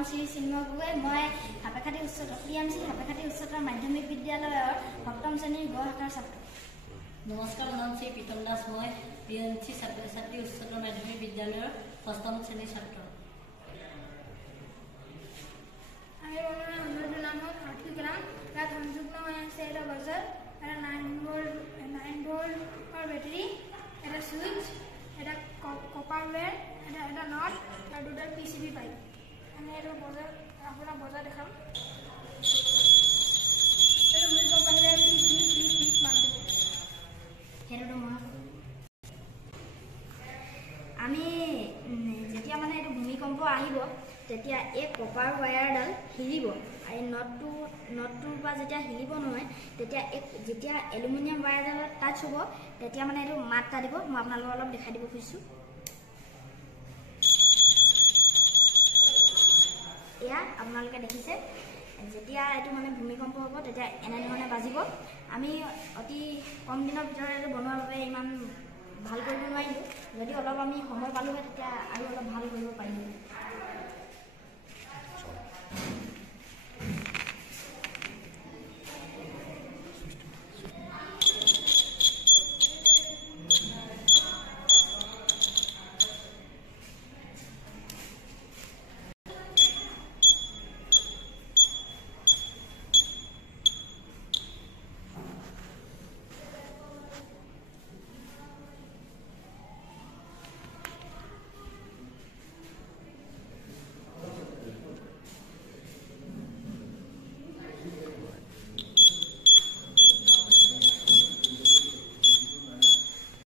নাম শ্ৰী চিন্ময় গগৈ। মই সাপেখাতী উচ্চতৰ মাধ্যমিক বিদ্যালয়ৰ 7ম শ্ৰেণীৰ গ শাখাৰ ছাত্ৰ। নমস্কাৰ, মোৰ নাম শ্ৰী প্ৰীতম দাস। মই পিএনচি ছাত্ৰী উচ্চতৰ মাধ্যমিক বিদ্যালয়ৰ 6ম শ্ৰেণীৰ ছাত্ৰ। আমার নাম আর্থিক রাম। তার সংযুক্ত হয়ে আছে এটা বাজার, এটা 9 ভোল্ট ব্যাটারি, এটা সুইচ, এটা কপার ওয়্যার, এটা নট আর দুটা পিসিবি পাইপ। আমি এটা বজার আপনার বজার দেখাম। এটা ভূমিকম্প আহিলে প্লিজ মান দিব। সেইটো আমি যেতিয়া মানে এইটো ভূমিকম্প আহিব তেতিয়া এই কপাৰ ৱায়াৰডাল হিলিব। এই নটটোৰ পৰা যেতিয়া হিলিব নহয় তেতিয়া যেতিয়া এলুমিনিয়াম ৱায়াৰডালত টাচ হ'ব তেতিয়া মানে এইটো মাত এটা দিব। মই আপোনালোকক অলপ দেখাই দিব খুজিছোঁ। এয়া আপোনালোকে দেখিছে, যেতিয়া এইটো মানে ভূমিকম্প হ'ব তেতিয়া এনেধৰণে বাজিব। আমি অতি কম দিনৰ ভিতৰত এইটো বনোৱাৰ বাবে ইমান ভাল কৰিব নোৱাৰিলোঁ। যদি অলপ আমি সময় পালোঁ হয় তেতিয়া আৰু অলপ ভাল কৰিব পাৰিলোঁ।